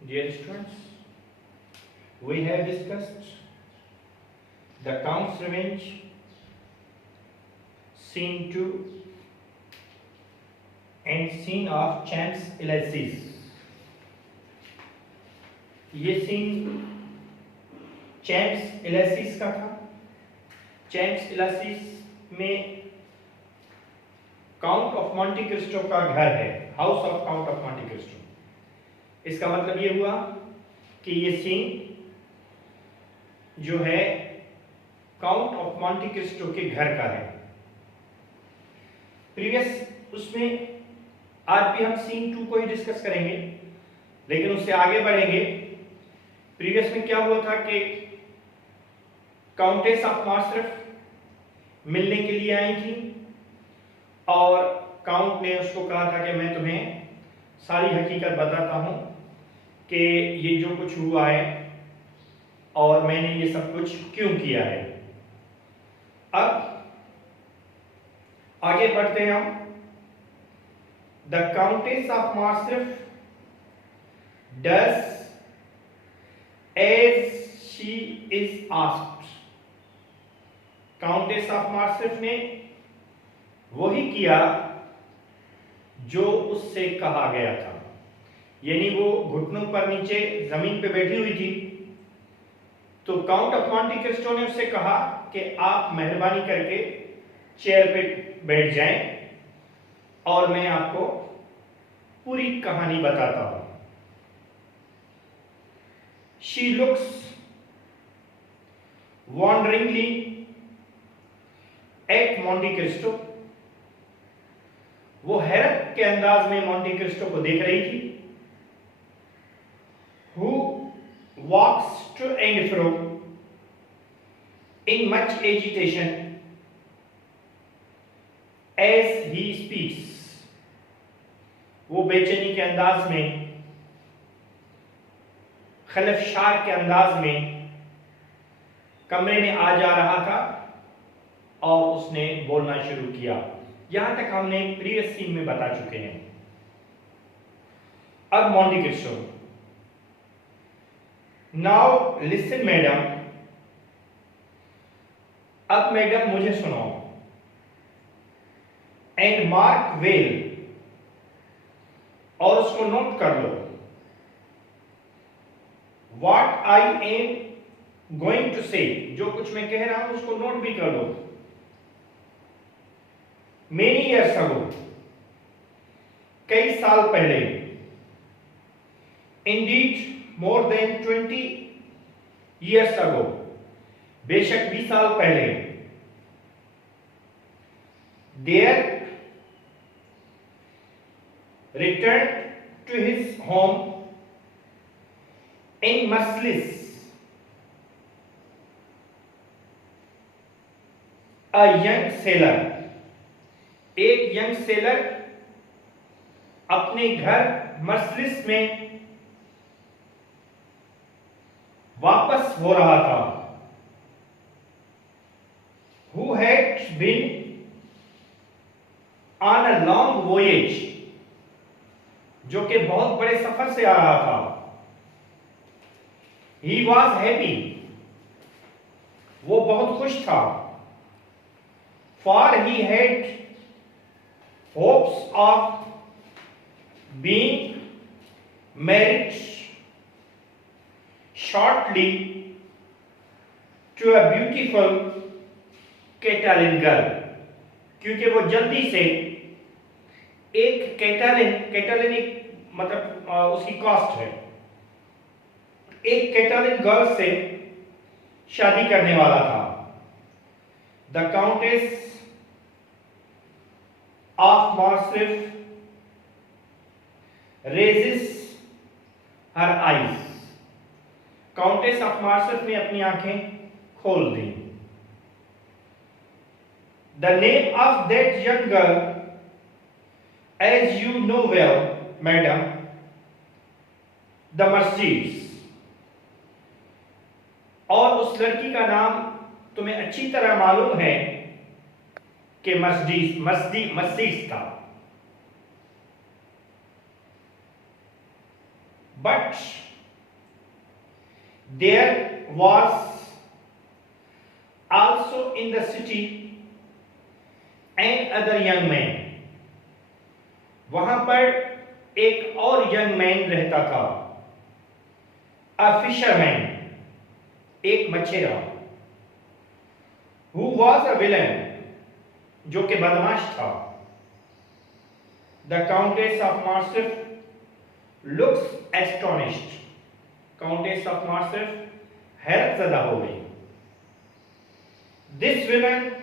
Dear students, we have discussed the Count's Revenge, Scene 2 and Scene of Champs Elysees. ये scene champs इलाइसिस का था। Champs इलाइसिस में count of Monte Christo का घर है, house of count of Monte Christo. इसका मतलब ये हुआ कि ये सीन जो है काउंट ऑफ मॉन्टे क्रिस्टो के घर का है। प्रीवियस उसमें आज भी हम सीन 2 को ही डिस्कस करेंगे, लेकिन उससे आगे बढ़ेंगे। प्रीवियस में क्या हुआ था कि काउंटेस ऑफ मार्सरफ मिलने के लिए आई थी और काउंट ने उसको कहा था कि मैं तुम्हें सारी हकीकत बताता हूं कि ये जो कुछ हुआ है और मैंने ये सब कुछ क्यों किया है। अब आगे बढ़ते हैं हम। The countess of Morcerf does as she is asked. Countess of Morcerf ने वही किया जो उससे कहा गया था, यानी वो घुटनों पर नीचे जमीन पे बैठी हुई थी, तो काउंट ऑफ मॉन्टे क्रिस्टो ने उससे कहा कि आप मेहरबानी करके चेयर पे बैठ जाएं और मैं आपको पूरी कहानी बताता हूं। She looks wonderingly at Monte Cristo. वो हैरत के अंदाज में मॉन्टे क्रिस्टो को देख रही थी। Who walks to and fro in much agitation as he speaks. वो बेचैनी के अंदाज में, खलफशार के अंदाज में कमरे में आ जा रहा था और उसने बोलना शुरू किया। यहां तक हमने प्रीवियस सीन में बता चुके हैं। अब Monte Christo, now listen madam, अब मैडम मुझे सुनो, एंड मार्क वेल, और उसको नोट कर लो, What I am going to say, जो कुछ मैं कह रहा हूं उसको नोट भी कर लो। Many years ago, कई साल पहले, indeed more than 20 years ago, बेशक 20 साल पहले, there returned to his home in Marseilles a young sailor, एक यंग सेलर अपने घर मर्सिलिस में वापस हो रहा था। Who had been on a long voyage, जो कि बहुत बड़े सफर से आ रहा था। He was happy, वो बहुत खुश था, for he had hopes of being married shortly to a beautiful Catalan girl, क्योंकि वो जल्दी से एक कैटालन एक मतलब उसकी कास्ट है, एक कैटालन गर्ल से शादी करने वाला था। The countess of Morcerf raises her eyes, countess of Morcerf ने अपनी आंखें खोल दी। The name of that young girl, as you know well madam, the Mercedes, और उस लड़की का नाम तुम्हें अच्छी तरह मालूम है कि मर्सिडीज था। But there was also in the city an other young man. वहां पर एक और यंग मैन रहता था, a fisherman, एक मछेरा, who was a villain, जो कि बदमाश था. The Countess of Morcerf looks astonished. Countess of Morcerf हैरतज़दा हो गई. This villain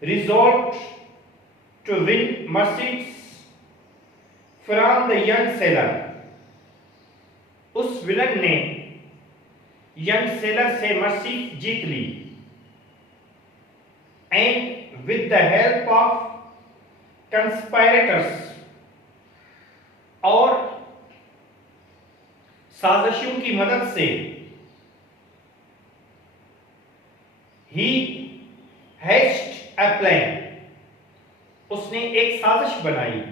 resolved to win mercies from the young sailor. उस विलन ने यंग सेलर से मर्सी जीत ली. And with the help of conspirators, और साजिशों की मदद से, he hatched a plan, उसने एक साजिश बनाई.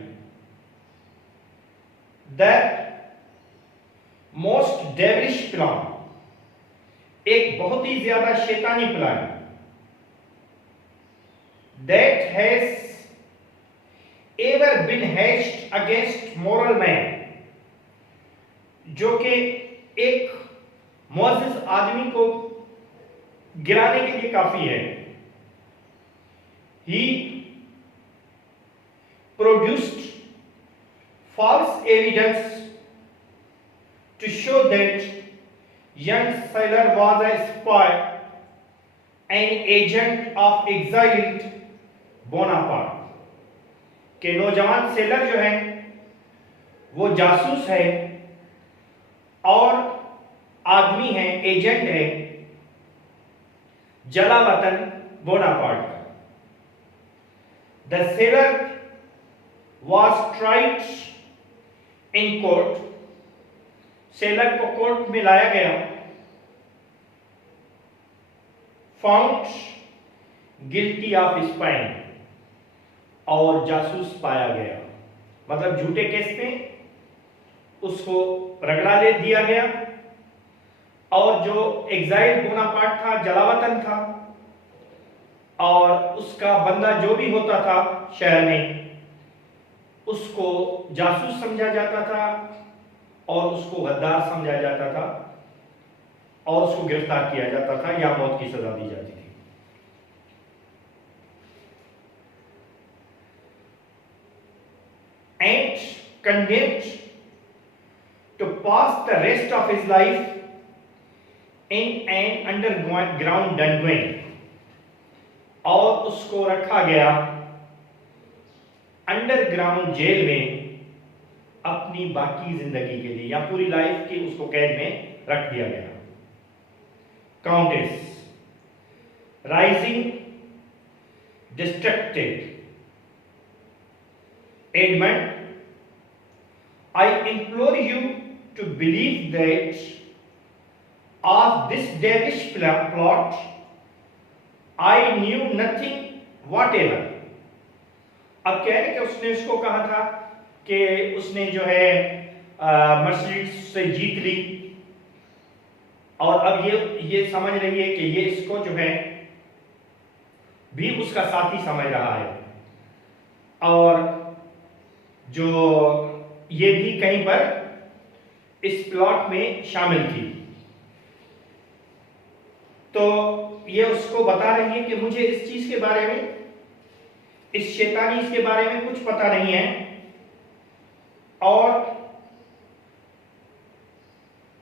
The most devilish plan, एक बहुत ही ज्यादा शैतानी plan. That has ever been hatched against moral man, जो कि एक मुअज़्ज़िज़ आदमी को गिराने के लिए काफी है. He produced false evidence to show that young sailor was a spy and agent of exiled Bonaparte. कि नौजवान सेलर जो है वो जासूस है और आदमी है, एजेंट है जलावतन बोनापार्ट का. The sailor was tried in court. Seller को कोर्ट में लाया गया. Found guilty of spying, और जासूस पाया गया. मतलब झूठे केस में उसको रगड़ा ले दिया गया. और जो एग्जाइल बोनापार्ट था, जलावतन था, और उसका बंदा जो भी होता था शहर में, उसको जासूस समझा जाता था और उसको गद्दार समझा जाता था और उसको गिरफ्तार किया जाता था या मौत की सजा दी जाती थी. And condemned to pass the rest of his life in an underground dungeon, और उसको रखा गया अंडरग्राउंड जेल में अपनी बाकी जिंदगी के लिए, या पूरी लाइफ की उसको कैद में रख दिया गया. Countess rising distracted. Edmund, I implore you to believe that of this devilish plot I knew nothing whatever. अब क्या है कि उसने उसको कहा था कि उसने जो है मर्सिडीज से जीत ली, और अब ये समझ रही है कि ये इसको जो है भी उसका साथी समझ रहा है, और जो ये भी कहीं पर इस प्लॉट में शामिल थी. तो ये उसको बता रही है कि मुझे इस चीज के बारे में, इस शैतानी इसके बारे में कुछ पता नहीं है, और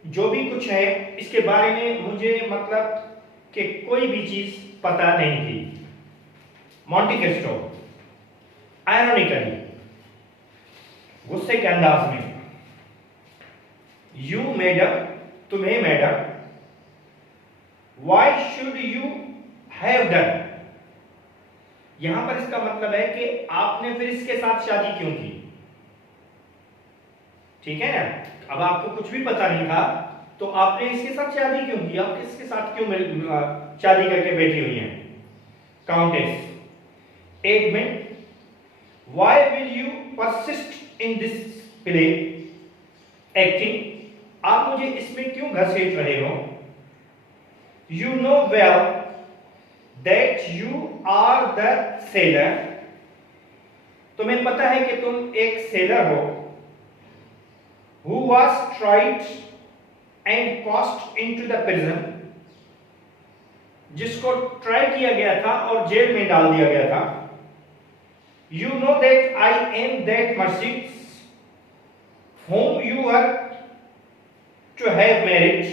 जो भी कुछ है इसके बारे में मुझे मतलब कि कोई भी चीज पता नहीं थी. मॉन्टी क्रिस्टो आयरॉनिकली, गुस्से के अंदाज में, यू मैडम, तुम्हें madam, why should you have done. यहां पर इसका मतलब है कि आपने फिर इसके साथ शादी क्यों की. ठीक है ना. अब आपको कुछ भी पता नहीं था तो आपने इसके साथ शादी क्यों की, आप इसके साथ क्यों शादी करके बैठी हुई हैं. Countess Edmund, why will you persist in this play acting, आप मुझे इसमें क्यों घसीट रहे हो? You know well that you are the sailor, तुम्हें पता है कि तुम एक सेलर हो, who was tried and cast into the prison, जिसको ट्राई किया गया था और जेल में डाल दिया गया था। You know that I am that Mercedes whom you are to have married,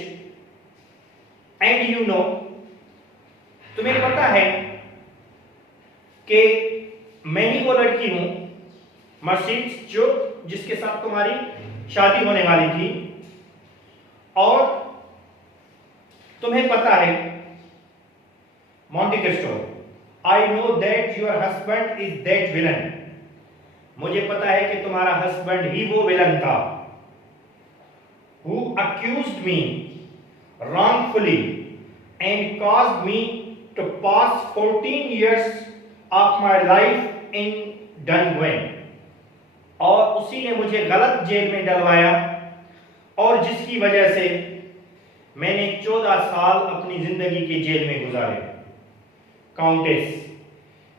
and you know, तुम्हें पता है कि मैं ही वो लड़की हूं मर्सिडीज जो जिसके साथ तुम्हारी शादी होने वाली थी, और तुम्हें पता है Monte Cristo, I know that your husband is that villain, मुझे पता है कि तुम्हारा हस्बैंड ही वो विलन था, who accused me wrongfully and caused me to pass 14 years of my life in Dunguin, और उसी ने मुझे गलत जेल में डलवाया और जिसकी वजह से मैंने 14 साल अपनी जिंदगी के जेल में गुजारे। काउंटेस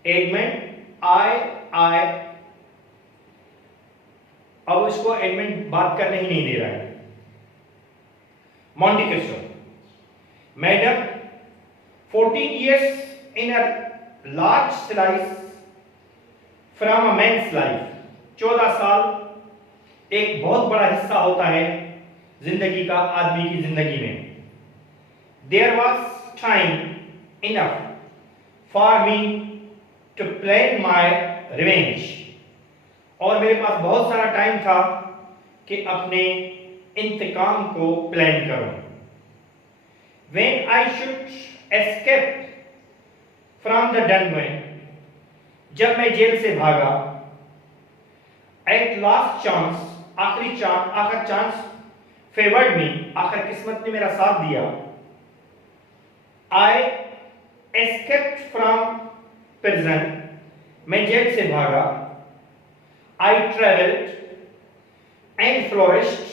एडमंड आई अब इसको एडमंड बात करने ही नहीं दे रहा है। Monte Christo, madam 14 years in a large slice from a man's life, 14 साल एक बहुत बड़ा हिस्सा होता है जिंदगी का आदमी की जिंदगी में। There was time enough for me to plan my revenge, और मेरे पास बहुत सारा टाइम था कि अपने इंतकाम को प्लान करूं। When I should escape from the Dunguin, जब मैं जेल से भागा, at last chance, आखिर चांस favored me, आखिर किस्मत ने मेरा साथ दिया, I escaped from prison, मैं जेल से भागा, I traveled and flourished,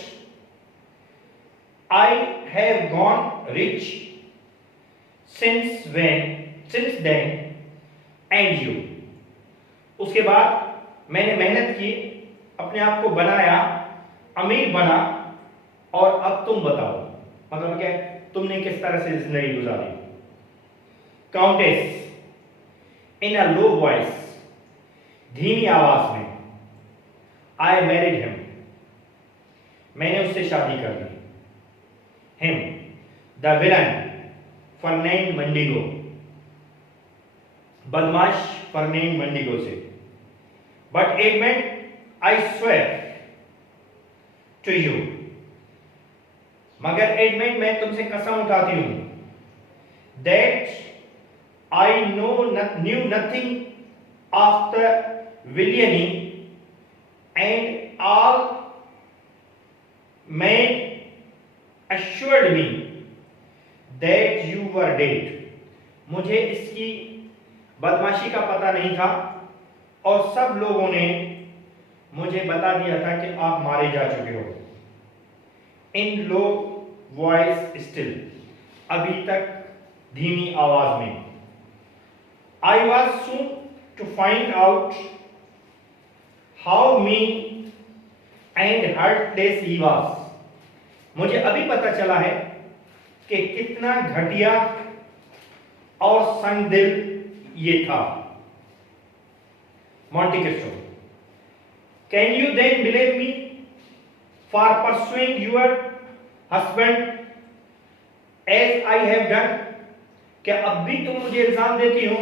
I have gone rich since then, and you, उसके बाद मैंने मेहनत की, अपने आप को बनाया, अमीर बना, और अब तुम बताओ, मतलब क्या तुमने किस तरह से जिंदगी गुजारी। काउंटेस इन अ लो वॉइस, धीमी आवाज में, आई मैरिड हिम, मैंने उससे शादी कर ली। Him the villain Fernand Mondego, बदमाश फर्नैंड मंडिगो से। But Edmond I swear to you, मगर एडमंड मैं तुमसे कसम उठाती हूं, that I knew nothing of the villainy and all men assured me that you were dead, मुझे इसकी बदमाशी का पता नहीं था और सब लोगों ने मुझे बता दिया था कि आप मारे जा चुके हो। इन लो वॉइस स्टिल, अभी तक धीमी आवाज में, I was soon to find out how mean and heartless he was, मुझे अभी पता चला है कि कितना घटिया और संदिल ये था। Monte Cristo, can you then believe me for pursuing your husband as I have done, क्या अब भी तुम मुझे इल्जाम देती हो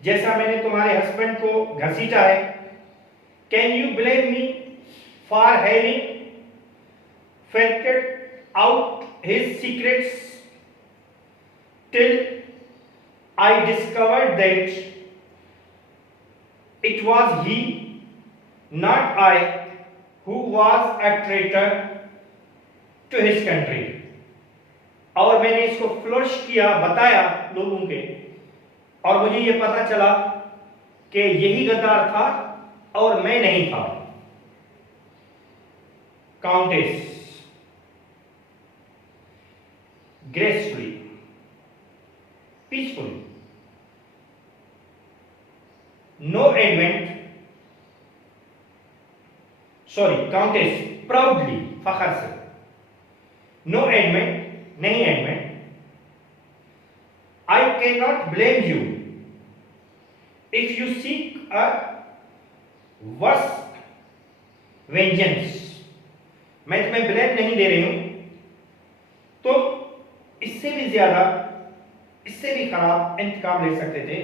जैसा मैंने तुम्हारे हस्बैंड को घसीटा है? Can you believe me for having filtered out his secrets till I discovered that it was he, not I, who was a traitor to his country, और मैंने इसको फ्लश किया, बताया लोगों के, और मुझे ये पता चला कि यही गद्दार था और मैं नहीं था। Countess, gracefully, peacefully. No advent, countess proudly, फखर से. No advent, नहीं advent. I cannot blame you if you seek a worse vengeance. मैं तुम्हें ब्लेम नहीं दे रही हूं, तुम इससे भी ज्यादा, इससे भी खराब इंतकाम ले सकते थे.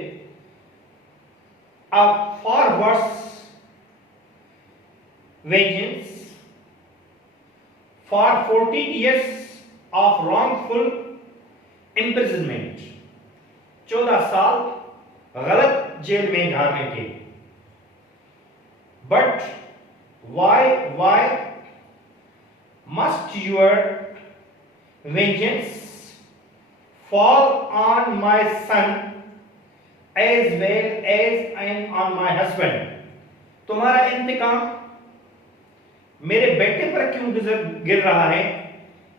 A far worse vengeance for 14 years of wrongful imprisonment. 14 साल गलत जेल में गाड़ने के. But why must your vengeance fall on my son as well as on my husband? तुम्हारा इंतकाम मेरे बेटे पर क्यों गिर रहा है,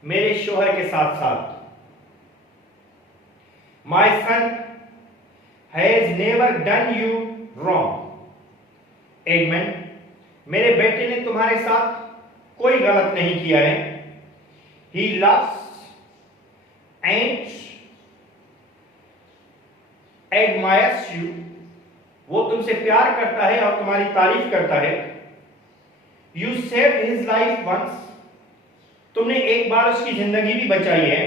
मेरे शोहर के साथ साथ? My son has never done you wrong. Edmund, मेरे बेटे ने तुम्हारे साथ कोई गलत नहीं किया है. He loves and admires you. वो तुमसे प्यार करता है और तुम्हारी तारीफ करता है. You saved his life once. तुमने एक बार उसकी जिंदगी भी बचाई है.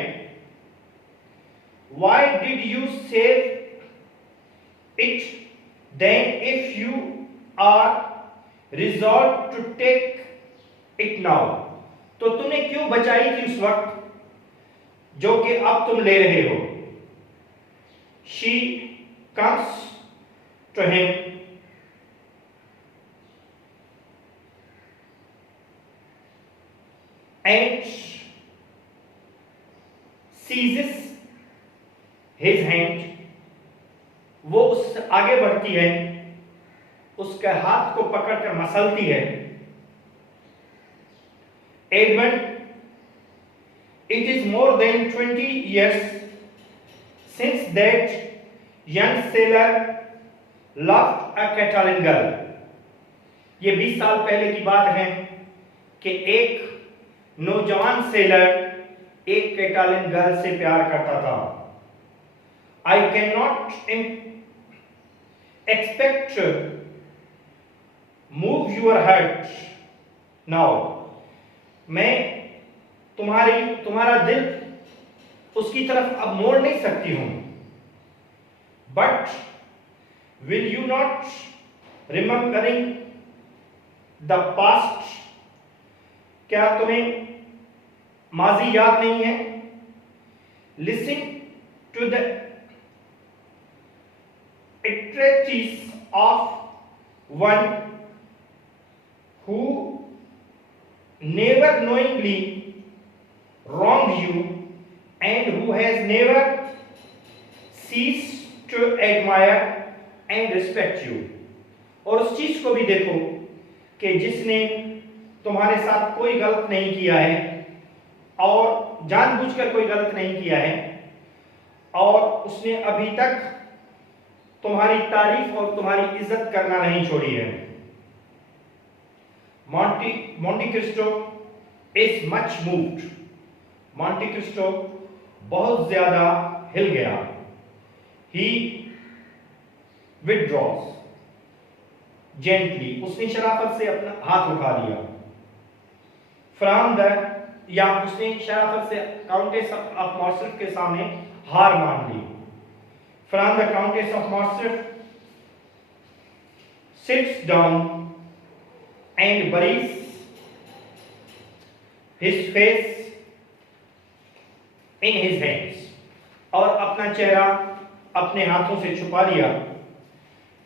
Why did you save it then if you are resolved to take it now? तो तुमने क्यों बचाई थी उस वक्त जो कि अब तुम ले रहे हो? She comes to him and seizes his hand. वो उस आगे बढ़ती है, उसके हाथ को पकड़कर मसलती है. Edmund, it is more than 20 years since that young sailor loved a Catalan girl. ये 20 साल पहले की बात है कि एक नौजवान सेलर एक कैटालिन गर्ल से प्यार करता था. I cannot expect move your heart now. मैं तुम्हारा दिल उसकी तरफ अब मोड़ नहीं सकती हूं. But will you not remembering the past? क्या तुम्हें माजी याद नहीं है? Listen to the entreaties of one who never knowingly wronged you and who has never ceased to admire and respect you. और उस चीज को भी देखो कि जिसने तुम्हारे साथ कोई गलत नहीं किया है और जानबूझकर कोई गलत नहीं किया है और उसने अभी तक तुम्हारी तारीफ और तुम्हारी इज्जत करना नहीं छोड़ी है. Monte Cristo is much moved. Monte Cristo बहुत ज्यादा हिल गया. He withdraws gently. उसने शराफत से अपना हाथ उठा लिया. From the या उसने शराफत से काउंटेस ऑफ मॉर्सफ के सामने हार मान ली. From the Countess of Morcerf sits down and buries his face in his hands. और अपना चेहरा अपने हाथों से छुपा लिया.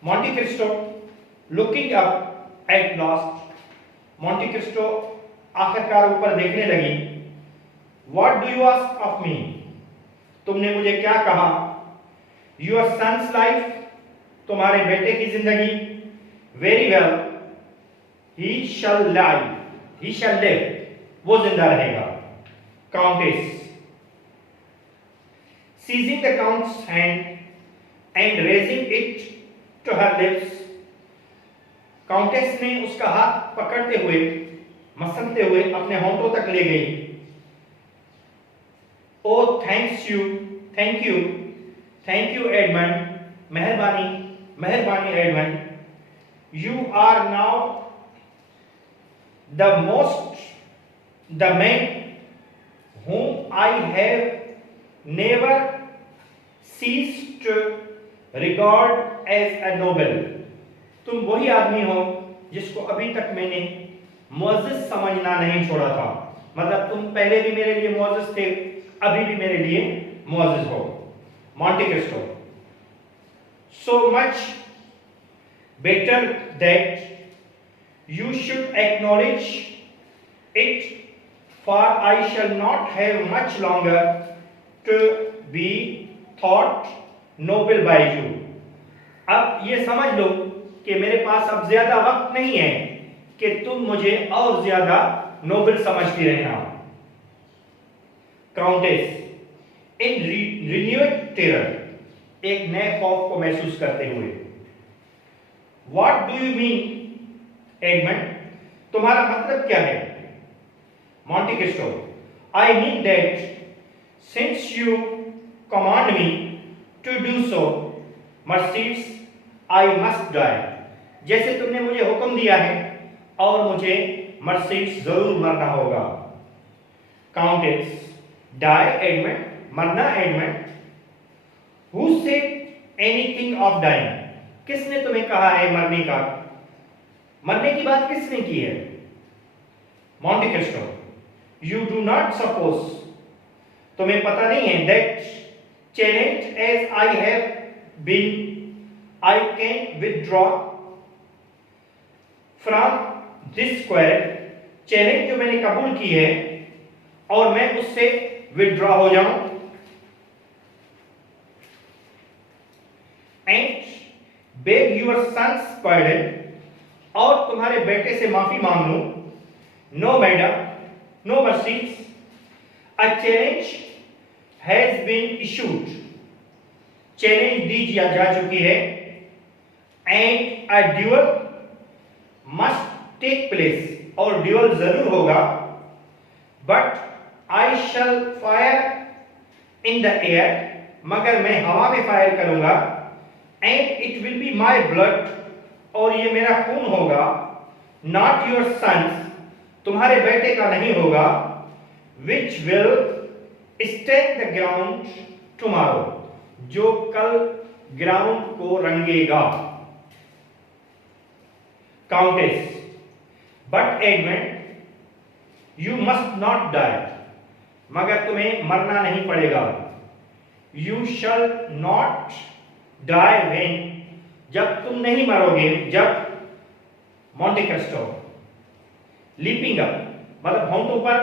Monte Cristo looking up at last. Monte Cristo आखिरकार ऊपर देखने लगी. What do you ask of me? तुमने मुझे क्या कहा? Your son's life, तुम्हारे बेटे की जिंदगी. Very well, he shall live, वो जिंदा रहेगा. Countess, seizing the count's hand and raising it to her lips, countess ने उसका हाथ पकड़ते हुए मसलते हुए अपने होंठों तक ले गई। ओ थैंक यू एडमंड, मेहरबानी Edmond, you are now the man whom I have never ceased to regard as a noble। तुम वही आदमी हो जिसको अभी तक मैंने मुअज़्ज़ज़ समझना नहीं छोड़ा था। मतलब तुम पहले भी मेरे लिए मुअज़्ज़ज़ थे, अभी भी मेरे लिए मुअज़्ज़ज़ हो। Monte Christo, so much better that you should acknowledge it, for I shall not have much longer to be thought noble by you। अब ये समझ लो कि मेरे पास अब ज्यादा वक्त नहीं है कि तुम मुझे और ज्यादा नोबल समझती रहना। काउंटेस, इन रिन्यूड टेरर, एक नए खौफ को महसूस करते हुए, what do you mean Edmond, तुम्हारा मतलब क्या है? Monte Cristo, I mean that since you command me to do so, Mercedes I must die. जैसे तुमने मुझे हुक्म दिया है और मुझे मर्सीड्स जरूर मरना होगा। काउंटेस, डाई एडमंड, मरना Edmond, who said anything of dying, किसने तुम्हें कहा है मरने का? मरने की बात किसने की है? Monte Cristo, you do not suppose, तुम्हें पता नहीं है, that challenge as I have been I can withdraw from this square, challenge जो मैंने कबूल की है और मैं उससे विड्रॉ हो जाऊं, and beg your son's pardon, और तुम्हारे बेटे से माफी मांग लूं। No madam, no mercies, a challenge has been issued, challenge दी जा चुकी है, and a duel must take place, और ड्यूअल जरूर होगा, but I shall fire in the air, मगर मैं हवा में फायर करूंगा, and it will be my blood, और ये मेरा खून होगा, not your sons, तुम्हारे बेटे का नहीं होगा, which will stain the ground tomorrow, जो कल ग्राउंड को रंगेगा। Countess, but Edmond, you must not die, मगर तुम्हें मरना नहीं पड़ेगा। You shall not die when, जब तुम नहीं मरोगे, जब। मॉन्टे क्रिस्टो, लीपिंग अप, मतलब होंठों पर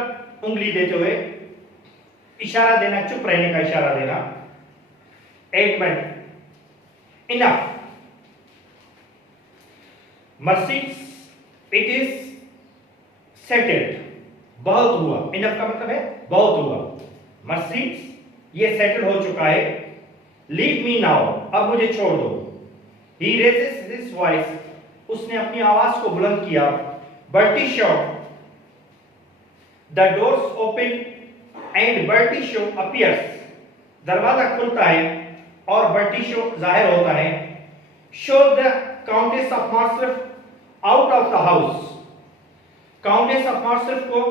उंगली देते हुए इशारा देना, चुप रहने का इशारा देना। Edmond, enough, Mercedes, it is settled, बहुत हुआ। इनफ का मतलब है बहुत हुआ। मर्सीड्स, ये सेटल हो चुका है। लीव मी नाउ, अब मुझे छोड़ दो। ही रेजेस हिज वॉइस, उसने अपनी आवाज को बुलंद किया। Bertuccio, the doors open and Bertuccio appears, दरवाजा खुलता है और बर्टी शो जाहिर होता है। Show the countess of Morcerf out of the house, countess of Morcerf को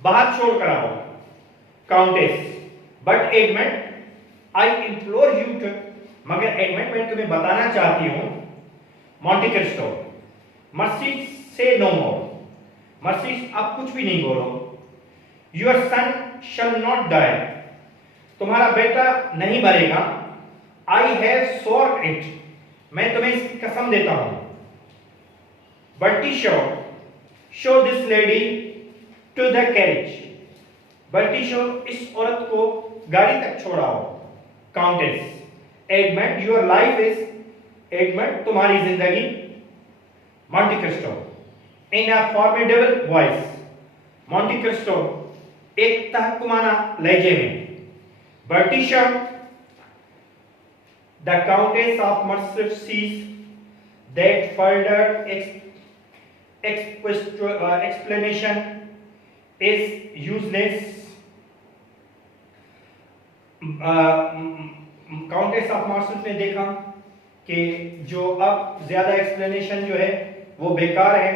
बाहर छोड़ कर आओ। Countess, but Edmond, I implore you to, मगर एडमंड मैं तुम्हें बताना चाहती हूं। मॉन्टे क्रिस्टो, मर्सीज से नो मोर, मर्सीज अब कुछ भी नहीं बोलो। Your son shall not die, तुम्हारा बेटा नहीं मरेगा। आई हैव स्वर्न इट, मैं तुम्हें इसकी कसम देता हूं। Bertuccio this lady to the carriage, Bertuccio, इस औरत को गाड़ी तक छोड़ाओ। Countess, Edmond, your life is, Edmond, तुम्हारी जिंदगी। Monte Cristo, in a formidable voice, Monte Cristo, एक तहकुमाना लहजे में। Bertuccio, The Countess of Mercer sees that further explanation is useless. Countess of Marshall ने देखा कि जो अब ज्यादा एक्सप्लेनेशन जो है वो बेकार है.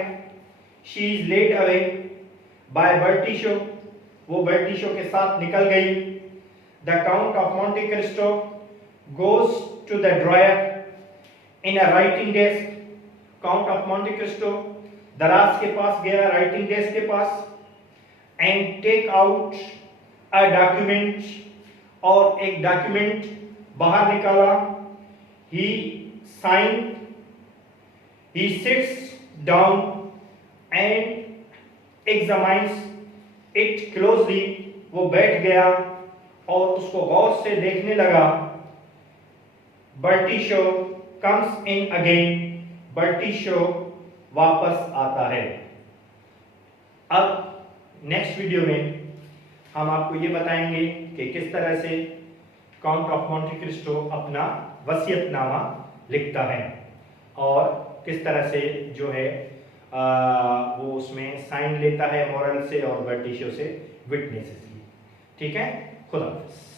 She is led away by Bertuccio, वो बर्टिशो के साथ निकल गई. The Count of Monte Cristo goes to the drawer in a writing desk. Count of Monte Cristo दराज के पास गया, राइटिंग डेस्क के पास, and take out a document, और एक डॉक्यूमेंट बाहर निकाला. He sign, he sits down and examines it closely. वो बैठ गया और उसको गौर से देखने लगा. बर्टिशो कम्स इन अगेन, बर्टिशो वापस आता है. अब नेक्स्ट वीडियो में हम आपको ये बताएंगे कि किस तरह से काउंट ऑफ मॉन्टे क्रिस्टो अपना वसीयतनामा लिखता है और किस तरह से जो है वो उसमें साइन लेता है मॉरल से और बर्टिशो से विटनेसेस की. ठीक है, खुदा हाफिज़.